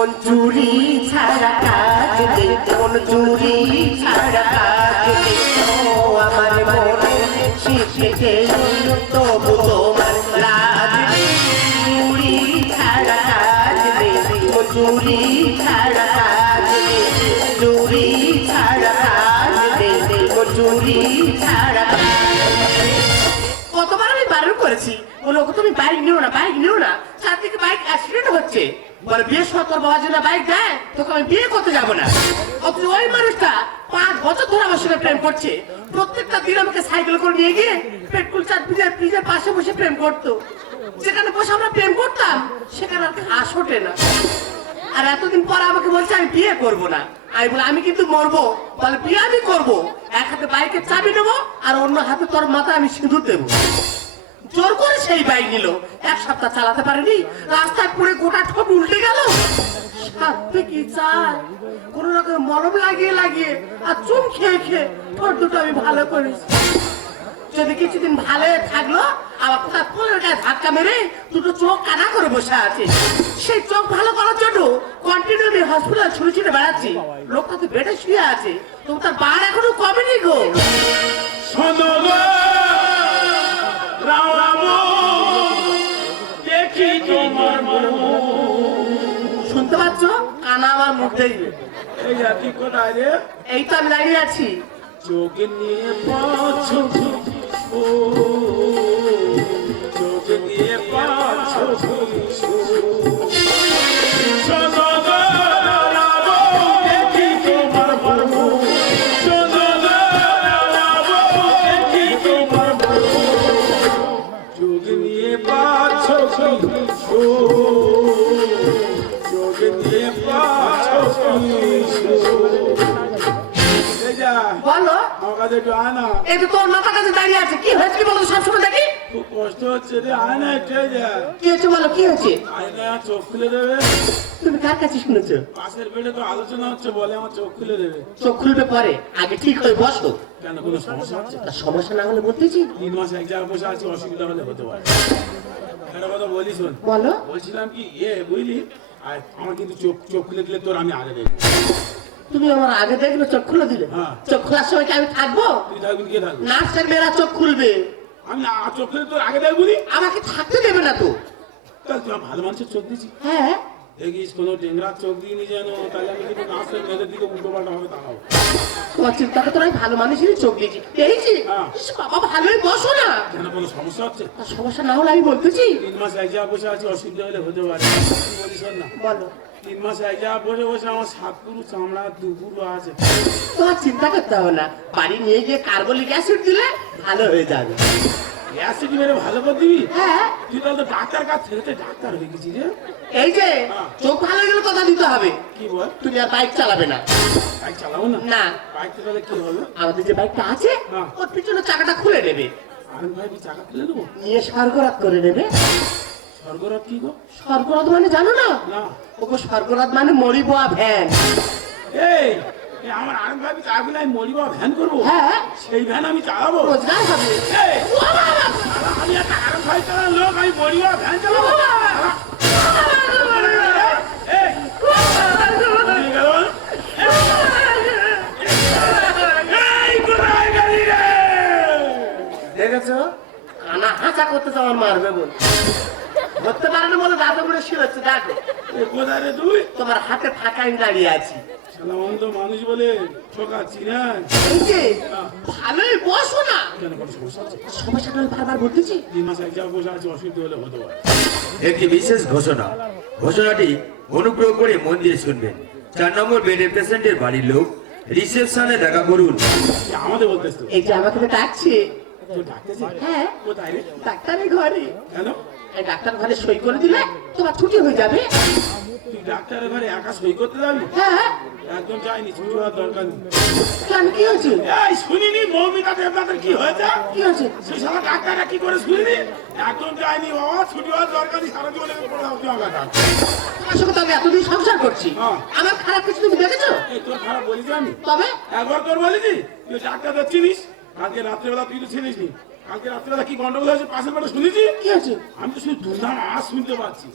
মন চুরি ছাড়া কাজ মন চুরি ছাড়া কাজ আমার মনে শিখে তবু তোমার লাজ চুরি ছাড়া কাজ চুরি ছাড়া কাজ চুরি ছাড়া কাজ চুরি ছাড়া কতবার আমি বারণ করেছি? বলো ওকে তুমি বাইক নিও না বাইক নিও না। চারদিকে বাইক অ্যাক্সিডেন্ট হচ্ছে। বলে বিয়ে সত্তর বাবার জন্য বাইক দেয়? তোকে আমি বিয়ে করতে যাব না। অথচ ওই মানুষটা পাঁচ বছর ধরে আমার সঙ্গে প্রেম করছে। প্রত্যেকটা দিন আমাকে সাইকেল করে নিয়ে গিয়ে পেট্রোল চার ব্রিজের ব্রিজের পাশে বসে প্রেম করতো। যেখানে বসে আমরা প্রেম করতাম, সেখানে আর ঘাস ওঠে না। আর এতদিন পর আমাকে বলছে, আমি বিয়ে করব না। আমি বলে, আমি কিন্তু মরবো। বলে, বিয়ে আমি করব। এক হাতে বাইকের চাবি নেব, আর অন্য হাতে তোর মাথা আমি সিঁদুর দেবো। জোর করে সেই বাইক নিল। এক সপ্তাহ চালাতে পারেনি, রাস্তায় পড়ে গোটা ঠোঁট উল্টে গেল। সাথে কি চাই কোন রকম মলম লাগিয়ে লাগিয়ে আর চুম খেয়ে খেয়ে ঠোঁট দুটো আমি ভালো করেছি। যদি কিছুদিন ভালো থাকল, আবার কোথায় ফোনের গায়ে ধাক্কা মেরে দুটো চোখ কানা করে বসে আছে। সেই চোখ ভালো করার জন্য কন্টিনিউ আমি হসপিটাল ছুটে ছুটে বেড়াচ্ছি। লোকটা তো বেডে শুয়ে আছে, তবু তার বার এখনও কমেনি গো। শোনো দেখি তোমার। শুনতে পাচ্ছ? কানা আমার মুখ দেখবে। এই জাতি কোথায় রে? এই তো আমি দাঁড়িয়ে আছি। চোখ নিয়ে পছন্দ ও একটু আয় না এই তো তোর মাথার কাছে দাঁড়িয়ে আছে কি হয়েছে কি বলো তো সবসময় দেখি? খুব কষ্ট হচ্ছে রে আয় না একটু যা। কি হয়েছে বলো কি হয়েছে? আয় না চোখ খুলে দেবে। তুমি কার কাছে শুনেছো? পাশের বেডে তো আলোচনা হচ্ছে বলে আমার চোখ খুলে দেবে। চোখ খুলবে পরে। আগে ঠিক হয়ে বসো কেন কোনো সমস্যা হচ্ছে? সমস্যা না হলে বলতেছি তিন মাস এক জায়গায় বসে আছি অসুবিধা হলে হতে পারে। একটা কথা বলি শোন। বলো। বলছিলাম কি ইয়ে বুঝলি? আর আমার কিন্তু চোখ চোখ খুলে দিলে তোর আমি আগে দেখব। তুমি আমার আগে দেখলে চোখ খুলে দিলে হ্যাঁ। চোখ খোলার সময় কি আমি থাকব? নার্সের মেয়েরা চোখ খুলবে। আমি না চোখ খুলে তোর আগে দেখব আমাকে থাকতে দেবে না তো। ভালো মানুষের চোখ দিচ্ছি হ্যাঁ। দেখিস কোনো ডেংরার চোখ দিয়ে নি যেন তাহলে আমি কিন্তু নাচের মেয়েদের দিকে উল্টো পাল্টা হবে তাকাবো। তোমার আমি ভালো মানুষেরই চোখ দিয়েছি। হ্যাঁ। বাবা ভালোই বসো না। কেন কোনো সমস্যা হচ্ছে? সমস্যা না হলে আমি বলতেছি। তিন মাস এক জায়গায় বসে আছি অসুবিধা হলে হতে পারে। বলো। তিন মাস এক বসে বসে আমার সাত পুরু চামড়া দু পুরু আছে। তোমার চিন্তা করতে হবে না। বাড়ি নিয়ে গিয়ে কার্বলিক অ্যাসিড দিলে ভালো হয়ে যাবে। অ্যাসিড মেরে ভালো করে দিবি? হ্যাঁ। তুই তাহলে তো ডাক্তার কাছ থেকে ডাক্তার হয়ে গেছিস রে এই যে চোখ ভালো হয়ে গেলে কথা দিতে হবে। কি বল? তুমি আর বাইক চালাবে না। বাইক চালাবো না? না। বাইক তাহলে কি হবে আমাদের যে বাইকটা আছে হ্যাঁ। ওর পিছনে চাকাটা খুলে নেবে। আমি ভাই চাকা তুলে দেবো? নিয়ে স্বর্গরাত করে নেবে। স্বর্গরাত কি গো? স্বর্গরাত মানে জানো না? ওকে স্বর্গরাত মানে মরিবোয়া ভ্যান। এই আমার আরেক ভাই চাকরি আমি মরিবা ভ্যান করব? হ্যাঁ। সেই ভ্যান আমি চালাবো? রোজগার হবে। আমি একটা আরেক ভাই চালার লোক আমি মরিবা ভ্যান চালাবো। দেখেছ? কানা হাঁচা করতে আমার মারবে বল। ধরতে পারে না বলে দাঁতে করে শিরোচ্ছে দেখো। এই, কোথায় রে তুই? তোমার হাতে ফাঁকা আমি দাঁড়িয়ে আছি। অন্ধ মানুষ বলে ঠকাচ্ছি না ভালোই বসো না। কেন কোনো সমস্যা সমস্যাটা আমি বারবার বলতেছি? তিন মাস এক জায়গায় বসে আছি অসুবিধা হলে হতে পারে। একটি বিশেষ ঘোষণা। ঘোষণাটি অনুগ্রহ করে মন দিয়ে শুনবেন। চার নম্বর বেডের পেশেন্টের বাড়ির লোক রিসেপশনে দেখা করুন। আমাদের বলতেছ এই যে আমাকে ডাকছে। ডাকতেছে? হ্যাঁ। ডাক্তারের ঘরে। কেন? ডাক্তার ঘরে সই করে দিলে তোমার ছুটি হয়ে যাবে। তুই ডাক্তারের ঘরে একা সই করতে যাবি? হ্যাঁ একদম যাইনি ছুটি হওয়ার দরকার নেই। কেন কি হয়েছে? এই শুনিনি মৌমিতা দেবনাথের কি হয়েছে? কি হয়েছে? সেই ডাক্তাররা কি করে শুনিনি? একদম যায়নি বাবা ছুটি হওয়ার দরকার নেই সারা জীবনে পড়ে থাকতে হবে। তোমার সঙ্গে তো আমি এতদিন সংসার করছি। হ্যাঁ। আমার খারাপ কিছু তুমি দেখেছ? এই তোর খারাপ বলিস আমি? তবে? একবার তোর বলেছি তুই ডাক্তারদের চিনিস? কালকে রাত্রেবেলা তুই তো চিনিস নি কালকে রাত্রেবেলা কি গন্ডগোল হয়েছে পাশের বেলা শুনেছি? কি হয়েছে? আমি তো শুধু ধুমধাম আওয়াজ শুনতে পাচ্ছি।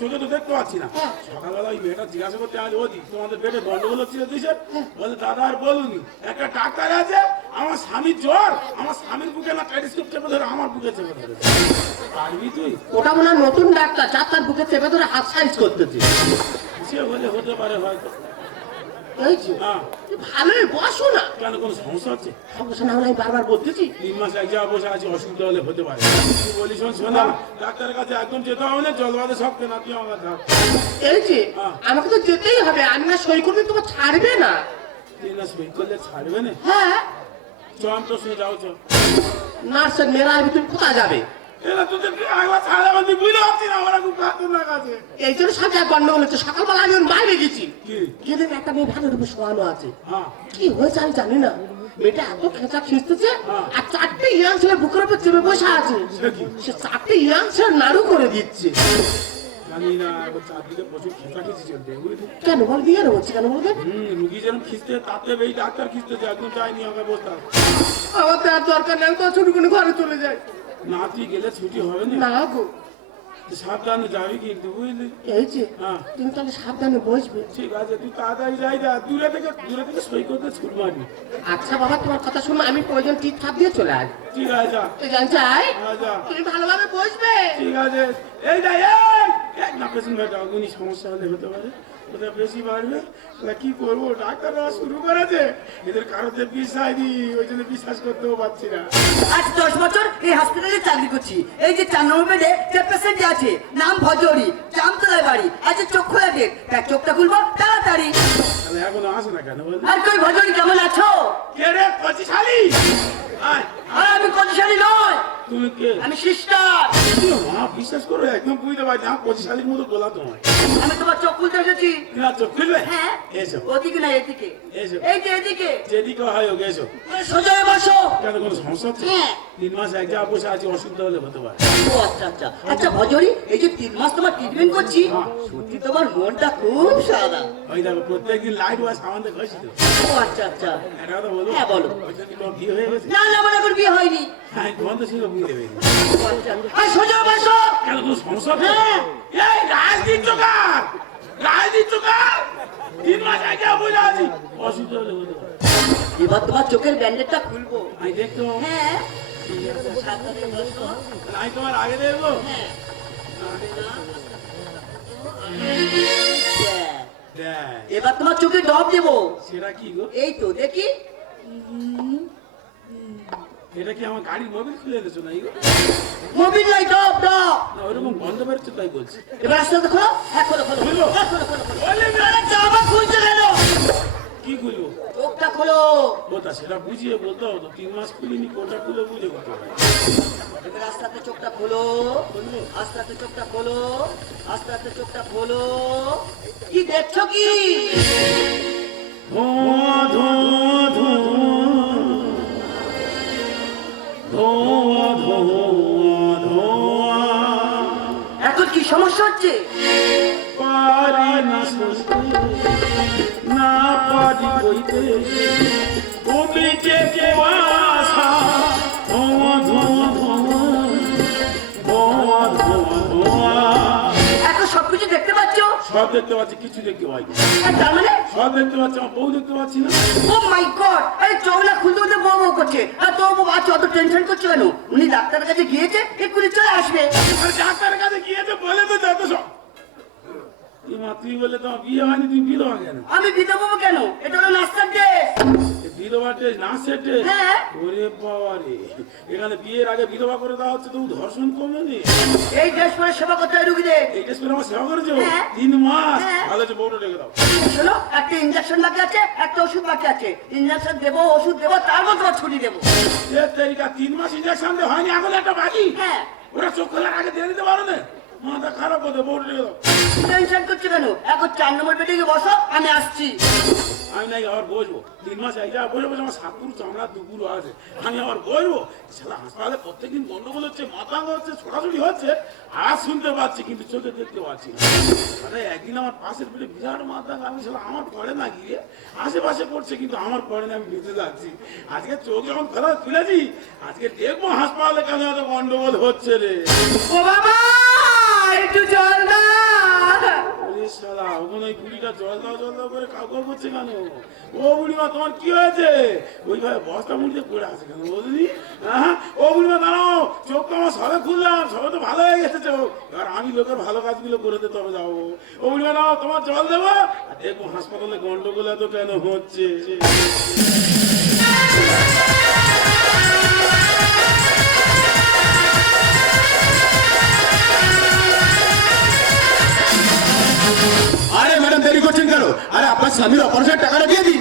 চোখে তো দেখতে পাচ্ছি না। সকালবেলা ওই মেয়েটা জিজ্ঞাসা করতে আজ ওদি তোমাদের পেটে গন্ডগোল হচ্ছিল দিছে বলে দাদা আর বলুনি একটা ডাক্তার আছে আমার স্বামীর জ্বর আমার স্বামীর বুকে না টেলিস্কোপ চেপে ধরে আমার বুকে চেপে ধরে। পারবি তুই? ওটা মনে হয় নতুন ডাক্তার চার বুকে চেপে ধরে হাত সাইজ করতেছে। সে হলে হতে পারে হয়তো। যে, হ্যাঁ। ভালোই বসো না। কেন কোনো সমস্যা হচ্ছে? সমস্যা না হলে আমি বারবার বলতেছি। তিন মাস এক জায়গায় বসে আছি অসুবিধা হলে হতে পারে। তুই বলিস শোনা ডাক্তারের কাছে একদম যেতে হবে না সব কেনা তুই আমার কাছে এই যে হ্যাঁ। আমাকে তো যেতেই হবে আমি না সই করলে তোমার ছাড়বে না। সই করলে ছাড়বে না? হ্যাঁ। চল তো শুনে যাও চল নার্সের মেয়েরা আমি তুমি কোথায় যাবে? এই জন্য এক গন্ডগোল হচ্ছে। সকালবেলা আমি ওর বাইরে গেছি। কি? গিয়ে একটা মেয়ে রূপে শোয়ানো আছে। হ্যাঁ। কি হয়েছে আমি জানি না। মেয়েটা এত খেঁচা খিঁচতেছে হ্যাঁ। আর চারটে ইয়াং ছেলে বুকের উপর চেপে বসে আছে। সে চারটে ইয়াং ছেলে নাড়ু করে দিচ্ছে। কেন বল দিয়ে হচ্ছে কেন রুগী যেরকম খিস্তে তাতে এই ডাক্তার খিস্তেছে আমাকে বসতে। আমার তো আর দরকার নেই তো ছুটি করে ঘরে চলে যাই। না তুই গেলে ছুটি হবে না। না গো। সাবধানে যাবি কিন্তু বুঝলি? এই যে হ্যাঁ। তুমি তাহলে সাবধানে বসবে। ঠিক আছে তুই তাড়াতাড়ি যাই যা। দূরে থেকে দূরে থেকে সই করতে ছুট মারবি। আচ্ছা বাবা তোমার কথা শুনো আমি প্রয়োজন টিপ থাপ দিয়ে চলে আসব। ঠিক আছে যা। এই জান যাই। হ্যাঁ, তুমি ভালোভাবে বসবে। ঠিক আছে। এই যা এই! না ভাইটা অগুনি সমস্যা হলে হতে পারে। ওটা বেশি তাহলে কি করব? ডাক্তাররা শুরু করেছে। এদের কারোতে বিশ্বাস দিই ওই জন্য বিশ্বাস করতেও পারছি না। আজ দশ বছর এই হসপিটালে চাকরি করছি। এই যে চার নম্বর বেডে যে পেশেন্ট আছে নাম ভজরি জামতলায় বাড়ি। আজ চোখ খোলা তার চোখটা খুলবো তাড়াতাড়ি। তাহলে এখনও আসে না কেন বল আর কই ভজরি কেমন আছো? কে রে? পঁচিশালি আর আমি নয় তুমি কে? আমি সিস্টার। তুমি বিশ্বাস করো একদম বুঝতে পারছি আমার পঁচিশালির মতো গোলা তোমার আমি তোমার চোখ খুলতে এসেছি। না চোখ খুলবে? হ্যাঁ এসো। ওদিকে না এদিকে। এসো। এই যে এদিকে। যেদিকে হয় হোক এসো। সোজা বসো। কেন কোনো সমস্যা হচ্ছে? হ্যাঁ। তিন মাস এক জায়গায় বসে আছি অসুবিধা হলে হতে পারে। ও আচ্ছা আচ্ছা। আচ্ছা ভজরি এই যে তিন মাস তোমার ট্রিটমেন্ট করছি সত্যি তোমার মনটা খুব সাদা। ওই দেখো প্রত্যেকদিন লাইট ওয়াশ আমাদের হয়েছিল ও আচ্ছা আচ্ছা। একটা কথা বলব হ্যাঁ, বলো। ওই জন্য তোমার বিয়ে হয়ে গেছে? না না আমার এখন বিয়ে হয়নি। হ্যাঁ তোমার তো ছিল বুঝতে পেরেছি ও আর সোজা বসো কেন কোনো সমস্যা। এই রাজনীতি চোকার রাজনীতি চোকার তিন মাস এক জায়গায় আছি অসুবিধা হলে হতে পারে এবার তোমার চোখের ব্যান্ডেজটা খুলবো আমি দেখতে হ্যাঁ আমি তোমার আগে দেখব হ্যাঁ। এবার তোমার চোখে ডব দেবো সেটা কি গো এই তো দেখি এটা কি আমার গাড়ির মোবিল খুলে এনেছো না গো? মোবিল নাই ডব ডব না ওরকম বন্ধ বেরোচ্ছে তাই বলছি। এবার আস্তে খোলো হ্যাঁ খোলো খোলো। হ্যাঁ, খোলো। বলে। আরে জামা খুলছে কেন কি খুলবো? চোখটা খোলো। ওটা সেটা বুঝিয়ে বলতে হতো তিন মাস খুলিনি কোটা খুলে বুঝে হবে। এবার আস্তে আস্তে চোখটা খোলো। আস্তে আস্তে চোখটা খোলো। আস্তে আস্তে চোখটা খোলো। কি দেখছ কি? ধোঁয়া ধোঁয়া এখন কি সমস্যা হচ্ছে? না পারি কুয়াশা সব দেখতে পাচ্ছি কিছু দেখতে পাই আর তার মানে? সব দেখতে পাচ্ছি আমার বউ দেখতে পাচ্ছি না। ও মাই গড আরে চোখটা খুলতে খুলতে বউ বউ করছে। আর তোর বউ আজ অত টেনশন করছে কেন? উনি ডাক্তারের কাছে গিয়েছে এক্ষুনি চলে আসবে। ডাক্তারের কাছে গিয়েছে বলে তো যত সব। মা তুই বলে তোমার বিয়ে হয়নি তুই বিধবা কেন? আমি বিধবা কেন? এটা হলো নাস্তার ড্রেস বিধবা হ্যাঁ। ওরে বাবা রে এখানে বিয়ের আগে বিধবা করে দেওয়া হচ্ছে তো ধর্ষণ কমেনি এই ড্রেস পরে সেবা করতে হয় রুগীদের। এই টেস্ট করে আমার সেবা করেছ? হ্যাঁ। তিন মাস? হ্যাঁ। ভালো হচ্ছে বউটা দাও। শোনো একটা ইঞ্জেকশন বাকি আছে একটা ওষুধ বাকি আছে। ইঞ্জেকশন দেবো ওষুধ দেবো তারপর তোমার ছুটি দেবো। তিন মাস ইঞ্জেকশন হয়নি এখন একটা বাকি? হ্যাঁ। ওরা চোখ খোলার আগে দিয়ে দিতে পারো না? মাথা খারাপ করতে বউটা রেখে দাও টেনশন করছ কেন? এখন চার নম্বর বেডে গিয়ে বসো আমি আসছি। আমি নাকি আবার বসবো? তিন মাস এক জায়গায় বসে বসে আমার সাতপুর চামড়া দুপুরও আছে। আমি আবার বসবো? সালা হাসপাতালে প্রত্যেকদিন গন্ডগোল হচ্ছে মাতাঙ্গ হচ্ছে ছোটাছুটি হচ্ছে আর শুনতে পাচ্ছি কিন্তু চোখে দেখতে পাচ্ছি আরে একদিন আমার পাশের পেটে বিরাট মাতাঙ্গ আমি সালা আমার পড়ে না গিয়ে আশেপাশে পড়ছে কিন্তু আমার পড়ে না আমি বেঁচে যাচ্ছি। আজকে চোখ যখন খোলা খুলেছি আজকে দেখব হাসপাতালে কেন এত গন্ডগোল হচ্ছে রে। ও বাবা! ওই বুড়িটা জল দাও জল দাও করে কাউ কাউ করছে কেন? ও বুড়িমা, তোমার কি হয়েছে? ওইভাবে বস্তা মুড়িতে পড়ে আছে কেন বুঝলি হ্যাঁ? ও বুড়িমা, দাঁড়াও, চোখ তো আমার সবে খুললাম, সবে তো ভালো হয়ে গেছে চোখ। এবার আমি লোকের ভালো কাজগুলো করে দিতে হবে যাব। ও বুড়িমা, দাঁড়াও, তোমার জল দেবো? দেখব হাসপাতালে গন্ডগোল এত কেন হচ্ছে? করছেন কেন? আরে আপনার স্বামীর অপারেশনের টাকাটা দিয়ে দিন।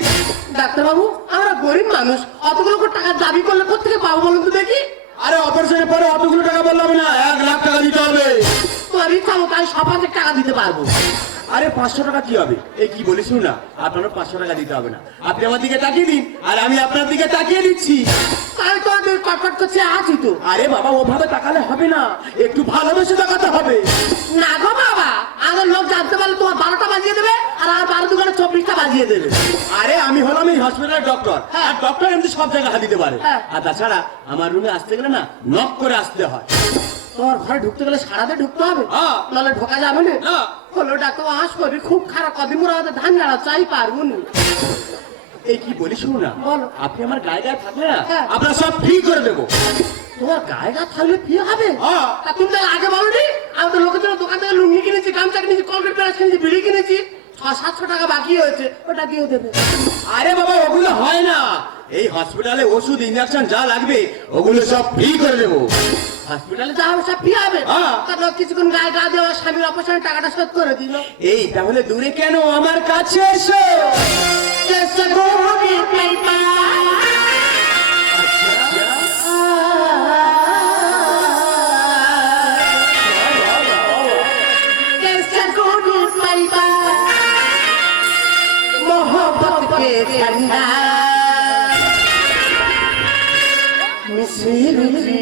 ডাক্তারবাবু আমরা গরিব মানুষ। অতগুলো টাকা দাবি করলে কোথেকে পাবো বলুন তো দেখি? আরে অপারেশনের পরে অতগুলো টাকা বললাম না এক লাখ টাকা দিতে হবে। তোমার ইচ্ছা মতো আমি সব টাকা দিতে পারব। আরে পাঁচশো টাকা কি হবে? এই কি বলিস না আপনারও পাঁচশো টাকা দিতে হবে না। আপনি আমার দিকে তাকিয়ে দিন আর আমি আপনার দিকে তাকিয়ে দিচ্ছি। আমি তোমাদের কটকট করছে আছি তো। আরে বাবা ওভাবে তাকালে হবে না। একটু ভালোবেসে তাকাতে হবে। না গো বাবা আমাদের লোক জানতে পারলে তোমার বারোটা বাজিয়ে দেবে আর আমার বারো দোকানে চব্বিশটা বাজিয়ে দেবে। আরে আমি হলাম এই হসপিটালের ডক্টর হ্যাঁ। আর ডক্টর এমনি সব জায়গায় হাত দিতে পারে। হ্যাঁ। আর তাছাড়া আমার রুমে আসতে গেলে না নক করে আসতে হয়। তোমার ঘরে ঢুকতে গেলে সারাতে ঢুকতে হবে। হ্যাঁ। নাহলে ঢোকা যাবে না। না। হলো ডাক্তার আমার শরীর খুব খারাপ। কদিন মোরা আমাদের ধান ঝাড়া চাই পারব না। এই কি বলিস না। বলো। আপনি আমার গায়ে গায়ে থাকলে না হ্যাঁ। আপনার সব ফ্রি করে দেবো। তোমার গায়ে গা থাকলে ফি হবে? হ্যাঁ। তা তুমি তাহলে আগে বলনি আমাদের লোকের জন্য দোকান থেকে লুঙ্গি কিনেছি গামছা কিনেছি কলগেট প্লাস কিনেছি বিড়ি কিনেছি। ছ সাতশো টাকা বাকি হয়েছে ওটা দিয়ে দেবে। আরে বাবা ওগুলো হয় না। এই হসপিটালে ওষুধ ইঞ্জেকশন যা লাগবে ওগুলো সব ফ্রি করে দেবো। হসপিটালে যা হবে সব ফি হবে হ্যাঁ। তারপর কিছুক্ষণ গায়ে গা দিয়ে আমার স্বামীর অপারেশনের টাকাটা শোধ করে দিল এই তাহলে দূরে কেন আমার কাছে এসো मोहब्बत के ठंडा मिसिर जी आ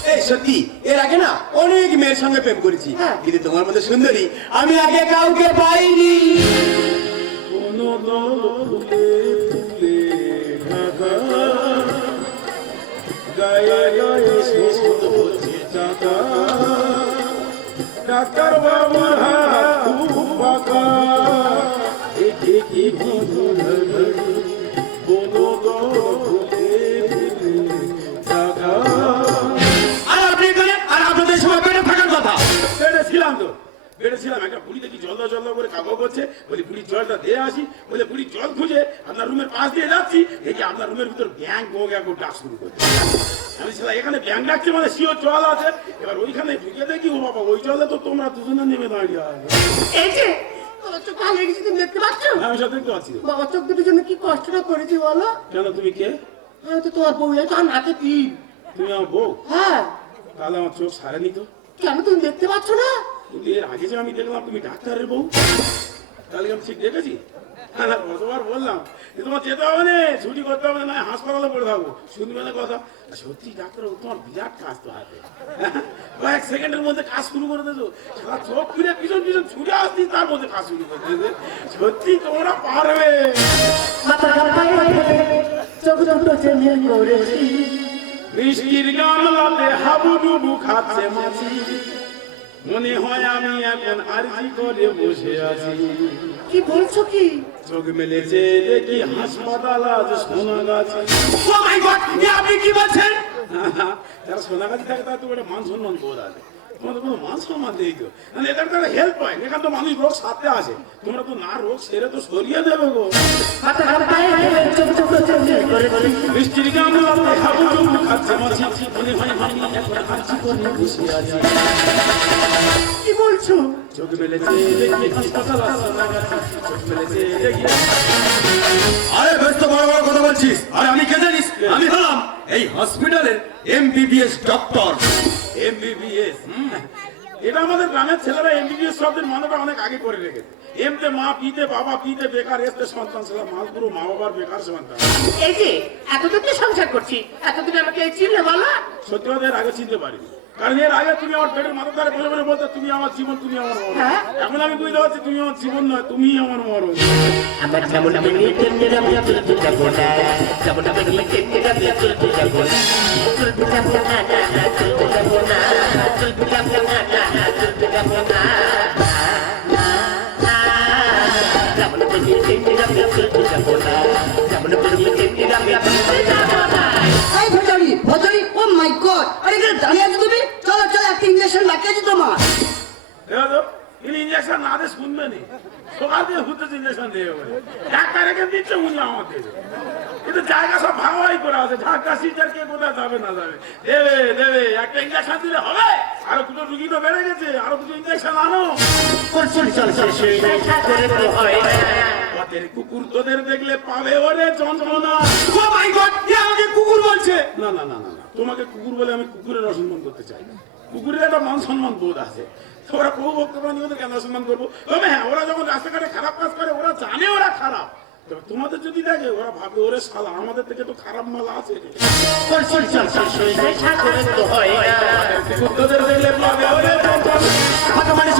সত্যি এর আগে না অনেক মেয়ের সঙ্গে প্রেম করেছি। হ্যাঁ। কিন্তু তোমার মধ্যে সুন্দরী আমি আগে কাউকে পাইনি। ডাক্তার বাবু বুড়ি দেখি জল দাও জল দাও করে কাগজ করছে বলি জলটা দিয়ে আসি বলে জল খুঁজে আপনার রুমের পাশ দিয়ে যাচ্ছি দেখি আপনার রুমের ভিতর ব্যাংক গো ডাক শুরু করছে। আমি এখানে ব্যাংক ডাকছে মানে শিওর জল আছে এবার ওইখানে ঢুকে দেখি ও বাবা ওই জলে তো তোমরা দুজনে নেমে দাঁড়িয়ে এই যে তোমার চোখ ভালো দেখতে পাচ্ছ? আমি সব দেখতে পাচ্ছি। বাবা চোখ দুটোর জন্য কি কষ্টটা করেছি বলো? কেন তুমি কে? আমি তো তোমার বউ তো আমার হাতে তীর তুমি আমার বউ? হ্যাঁ। তাহলে আমার চোখ সারেনি তো? কেন তুমি দেখতে পাচ্ছ না? কিন্তু এর আগে যে আমি দেখলাম তুমি ডাক্তারের বউ তাহলে আমি ঠিক দেখেছি? হ্যাঁ না, কতবার বললাম যে তোমার যেতে হবে না ছুটি করতে হবে না হাসপাতালে পড়ে থাকব শুনবে না কথা? সত্যি ডাক্তার তোমার বিরাট কাজ তো হাতে। হ্যাঁ, কয়েক সেকেন্ডের মধ্যে কাজ শুরু করে দিয়েছ। সারা চোখ ফিরে পিছন পিছন ছুটে আসছি তার মধ্যে কাজ শুরু করে দিয়েছে। সত্যি তোমরা পারবে বৃষ্টির হাবুডুবু খাচ্ছে মাছি। মনে হয় আমি এখন আরজি করে বসে আছি। কি বলছো কি? চোখ মেলেছে দেখি হাসপাতাল আজ সোনা গাছে ও মাই গড আপনি কি বলছেন? যারা সোনা গাছে থাকে তার তো একটা মান সম্মান বোধ আছে তোমার তো কোনো মান সম্মান নেই তো মানে তো একটা হেল্প হয় এখানে তো মানুষ রোগ সাথে আসে। তোমরা তো না রোগ সেরে তো সরিয়ে দেবে গো। কি বলছো চোখ মেলেছে আরে ব্যস্ত, বড় বড় কথা বলছিস। আরে আমি কে জানিস? আমি হলাম এই হসপিটালের এমবিবিএস ডক্টর এমবিবিএস এটা আমাদের গ্রামের ছেলেরা এমবিবিএস শব্দের মানেটা অনেক আগে করে রেখেছে এমতে মা পিতে বাবা পিতে বেকার এসতে সন্তান ছেলে মাল পুরো মা বাবার বেকার সন্তান এই যে এতদিন তো সংসার করছি এতদিন আমাকে এই চিনলে বলো সত্যি কথা এর আগে চিনতে পারিনি কারণ এর আগে তুমি আমার পেটের মাথা ধারে বলে বলে বলতে তুমি আমার জীবন তুমি আমার মরণ হ্যাঁ। এখন আমি বুঝতে পারছি তুমি আমার জীবন নয় তুমি আমার মরণ আমার যেমন আমি যাব যাব যাব যাব যাব যাব যাব যাব যাব মাই গড আরে দাঁড়িয়ে আছো তুমি? চলো চলো একটা ইঞ্জেকশন আছে তোমার। দেখো তো ইনি ইঞ্জেকশন দিয়ে সকাল ইঞ্জেকশন ডাক্তার দিচ্ছে আমাকে কিন্তু জায়গা সব ভাগাভাগি করে আছে ঢাকা সিটার কে কোথায় যাবে না যাবে দেবে দেবে একটা ইঞ্জেকশন দিলে হবে আরও দুটো রুগী তো বেড়ে গেছে আরও দুটো ইঞ্জেকশন আনো হয় কুকুর তোদের দেখলে পাবে ওরে যন্ত্রণা ও মাই গড আমাকে কুকুর বলছে না না না না। তোমাকে কুকুর বলে আমি কুকুরের অসম্মান করতে চাই না। কুকুরের একটা মান সম্মান বোধ আছে ওরা প্রভু প্রাণী ওদের কেন অসম্মান করব তবে হ্যাঁ ওরা যখন রাস্তাঘাটে খারাপ কাজ করে ওরা জানে ওরা খারাপ তোমাদের যদি দেখে ওরা ভাবে ওরে সালা আমাদের থেকে তো খারাপ মাল আছে হয় মানে মানে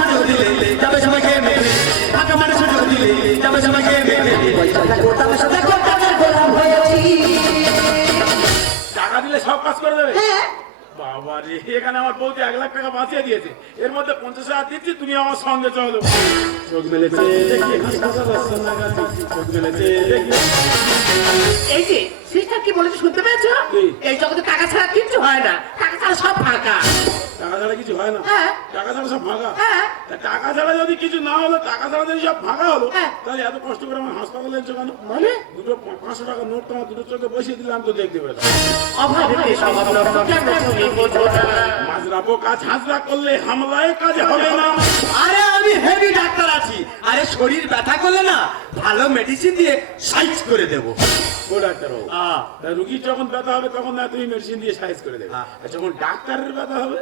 টাকা দিলে সব কাজ করে দেবে হ্যাঁ বাবা রে এখানে আমার বৌদি এক লাখ টাকা বাঁচিয়ে দিয়েছে। এর মধ্যে পঞ্চাশ হাজার দিচ্ছি তুমি আমার সঙ্গে চলো। চোখ মেলেছে এই যে সিস্টার কি বলেছে শুনতে পেয়েছ? এই জগতে টাকা ছাড়া সব ভাঙা। হ্যাঁ। টাকা ছাড়া যদি কিছু না হলো টাকা ছাড়া যদি সব ভাঙা হলো হ্যাঁ। তাহলে এত কষ্ট করে আমার হাসপাতালে এনেছো কেন? মানে? দুটো পাঁচশো টাকা নোট তোমার দুটো চোখে বসিয়ে দিলাম তো দেখতে পেরে অভাবে দেশ অভাব নষ্ট কেন তুমি বোঝো না। মাজরা বোকা ঝাঁঝরা করলে হামলায় কাজ হবে না। আরে আমি হেভি ডাক্তার আছি। আরে শরীর ব্যথা করলে না ভালো মেডিসিন দিয়ে সাইজ করে দেবো। ও ডাক্তারবাবু আহ। রুগীর যখন ব্যথা হবে তখন না তুমি মেডিসিন দিয়ে সাইজ করে দেবে। হ্যাঁ। আর যখন ডাক্তারের ব্যথা হবে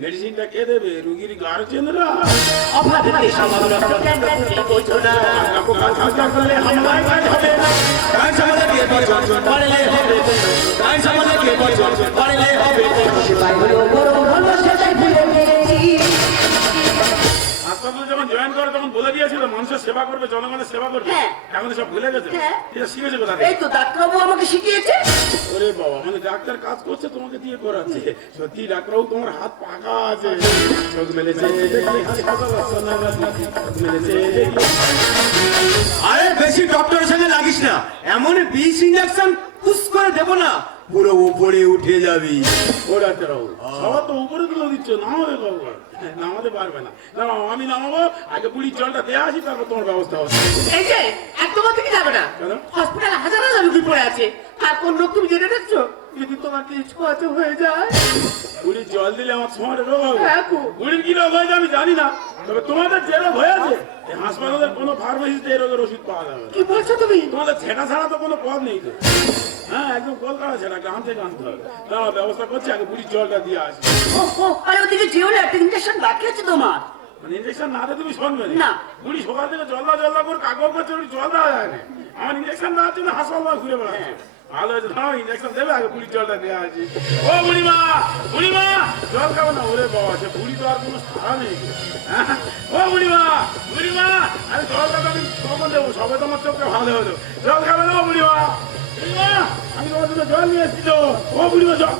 মেডিসিনটা কে দেবে রুগীর গার্জেনরা অভাবে বোঝো না হবে না কে পড়লে হবে। কে পড়লে হবে। যখন জয়েন করে তখন বলে দিয়েছিল মানুষের সেবা করবে জনগণের সেবা করবে। হ্যাঁ। এখন সব ভুলে গেছে। হ্যাঁ। এটা শিখেছে কোথা এই তো ডাক্তারবাবু আমাকে শিখিয়েছে। ওরে বাবা মানে ডাক্তার কাজ করছে তোমাকে দিয়ে করাচ্ছে। সত্যি ডাক্তারবাবু তোমার হাত পাকা আছে। চোখ মেলেছে। না আরে বেশি ডক্টরের সঙ্গে লাগিস না। এমন বিষ ইঞ্জেকশন পুশ করে দেবো না। পুরো উপরে উঠে যাবি। ও ডাক্তারবাবু সবার তো উপরে তুলে দিচ্ছ নামাবে বাবু নামাতে পারবে না। নামাও আমি নামাবো আগে পুলিশ জলটা দেওয়া আসি তারপর তোমার ব্যবস্থা হবে। এই যে একদম থেকে যাবে না? হসপিটাল হাজার হাজার রুগী পড়ে আছে। আর কোন লোক তুমি জেনে দেখছ? যদি তোমার কিছু আছে হয়ে যায়। পুলিশ জল দিলে আমার সময় রোগ হবে। হ্যাঁ গো। বুড়ির কি রোগ হয়েছে আমি জানি না তবে তোমাদের যে রোগ হয়েছে এই হাসপাতালের কোনো ফার্মেসিতে এই রোগের ওষুধ পাওয়া যাবে কি বলছো তুমি? তোমাদের ছেঁকা ছাড়া তো কোনো পথ নেই তো। হ্যাঁ একদম কলকাতা ছেঁকা গ্রাম থেকে আনতে হবে। দাঁড়াও ব্যবস্থা করছি আগে পুলিশ জলটা দিয়ে আসি ও ও আরে ওদিকে যেও না একটা ইঞ্জেকশন বাকি আছে তোমার। মানে ইঞ্জেকশন না তুমি শুনবে না। বুড়ি সকাল থেকে জলদা জলদা করে কাগজ জল দেওয়া যায় না। আমার ইঞ্জেকশন জন্য হাসপাতাল ঘুরে বেড়াচ্ছে। দাঁড়াও ইঞ্জেকশন দেবে আগে পুলিশ জলটা দেওয়া আছে ও বুড়িমা বুড়িমা, জল খাব না, ওরে বাবা, সে বুড়ি তো আর কোনো সারা নেই। হ্যাঁ? ও বুড়িমা আমি জলটা তো আমি কখন দেবো? সবে তোমার চোখে ভালো হতো জল খাবে না বুড়িমা? বুড়িমা, আমি জন্য জল নিয়ে এসেছি তো। ও বুড়িমা, জল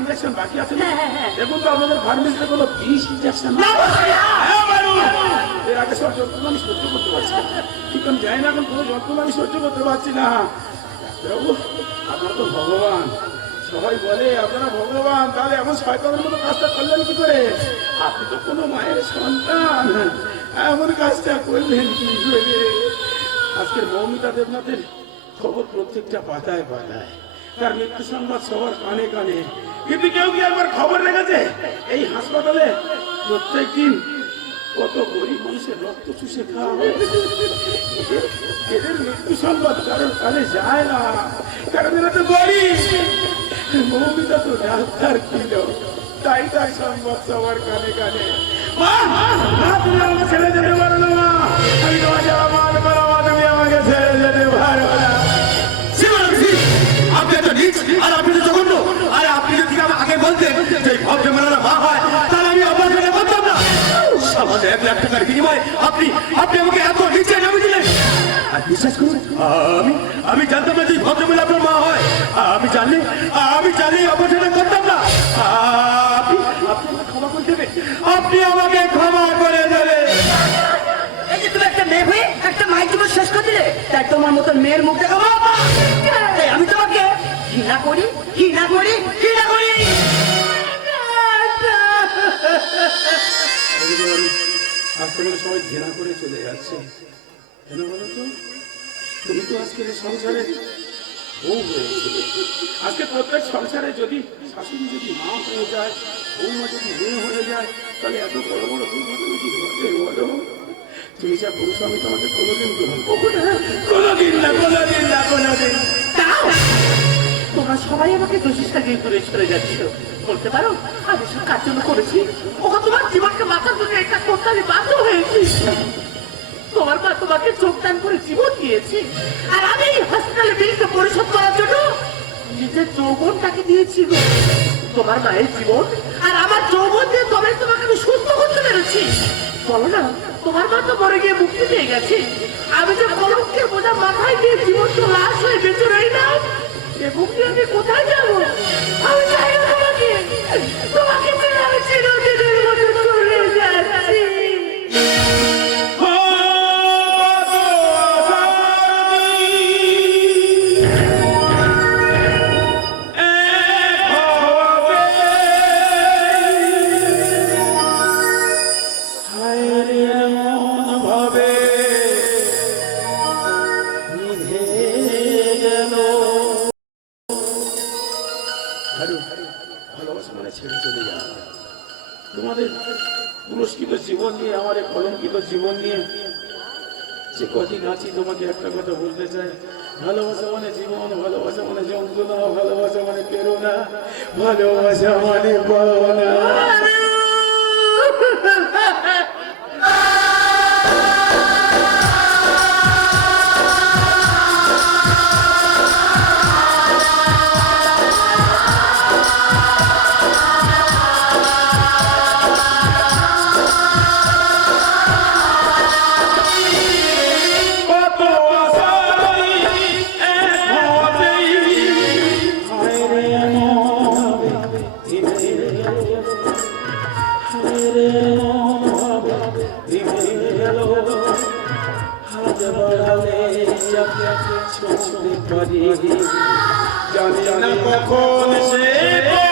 ইঞ্জেকশন বাকি আছে না? হ্যাঁ, হ্যাঁ, হ্যাঁ। দেখুন তো আপনাদের ফার্মেসিতে কোনো বিষ ইঞ্জেকশন না, হ্যাঁ, এর আগে সব যন্ত্রণা আমি সহ্য করতে পারছি। ঠিক আমি জানি না এখন কোনো যন্ত্রণা আমি সহ্য করতে পারছি না। বাবু আপনার তো ভগবান। সবাই বলে আপনারা ভগবান তাহলে এমন শয়তানের মতো কাজটা করলেন কি করে? আপনি তো কোনো মায়ের সন্তান। এমন কাজটা করলেন কি করে? আজকের মৌমিতা দেবনাথের খবর প্রত্যেকটা পাতায় পাতায়। তার মৃত্যু সংবাদ সবার কানে কানে। কিন্তু কেউ কি একবার খবর রেখেছে? এই হাসপাতালে প্রত্যেক দিন কত গরিব মানুষের রক্ত চুষে খাওয়া হয়। এদের- মৃত্যু সংবাদ কারোর কানে যায় না। কারণ এরা তো গরিব। মৌমিতা তো ডাক্তার ছিল। তাই তাই সংবাদ সবার কানে কানে। মা মা, তুমি আমাকে ছেড়ে যেতে পারো না। আমি তোমাকে আমার নীচ, আর আপনি তো জঘন্য। আর আপনি যদি আগে বলতেন যে এই ভদ্রমহিলারা মা হয়, তাহলে আমি অপারেশনে করতাম না। সামান্য এক লাখ টাকার বিনিময়ে আপনি আপনি আমাকে এত নিচে নামিয়ে দিলেন। আর বিশ্বাস করুন আমি আমি জানতাম না যে এই ভদ্রমহিলা আপনার মা হয়। আমি জানলে আমি জানলে অপারেশনে করতাম না। আপনি আপনি ক্ষমা করে দেবেন। আপনি আমাকে ক্ষমা করে দেবেন। একটা মেয়ে হয়ে একটা মায়ের জীবন শেষ করে দিলে তাই তোমার মতন মেয়ের মুখ দেখাবো? আমি তোমাকে ঘৃণা করি ঘৃণা করি ঘৃণা করি। তোমাকে সবাই ঘৃণা করে চলে যাচ্ছে। কেন বলো তো? তুমি তো আজকের সংসারে বউ হয়েছিলে আজকে প্রত্যেক সংসারে যদি শাশুড়ি যদি মা হয়ে যায় বৌমা যদি মেয়ে হয়ে যায় তাহলে এত বড় বড় দুর্ঘটনা কি ঘটে বলো? তুমি যা পুরুষ আমি তোমাকে কোনোদিন গ্রহণ করব না। কোনোদিন না কোনোদিন না কোনোদিন। তাও তোমরা সবাই আমাকে দোষী সাজিয়ে দূরে সরে যাচ্ছ। বলতে পারো, আমি সব কাজ জন্য করেছি। ওকে তোমার জীবনকে বাঁচার জন্য এটা করতে আমি বাধ্য হয়েছি। তোমার মা তোমাকে যোগদান করে জীবন দিয়েছে। আর আমি হসপিটালে বিলকে পরিশোধ করার জন্য নিজের যৌবনটাকে দিয়েছিল তোমার মায়ের জীবন আর আমার যৌবন দিয়ে তবে তোমাকে আমি সুস্থ করতে পেরেছি। বলো না, তোমার মা তো মরে গিয়ে মুক্তি পেয়ে গেছে। আমি যে কলঙ্কের বোঝা মাথায় দিয়ে জীবন তো লাশ হয়ে বেঁচে রই না এ মুক্তি আমি কোথায় যাব? আমি চাই তোমাকে। তোমাকে পুরস্কৃত জীবন নিয়ে, আমার এই কলঙ্কিত জীবন নিয়ে যে কদিন আছি তোমাকে একটা কথা বলতে চাই। ভালোবাসা মানে জীবন, ভালোবাসা মানে যন্ত্রণা, ভালোবাসা মানে প্রেরণা, ভালোবাসা মানে পাওনা জানি না কখন সে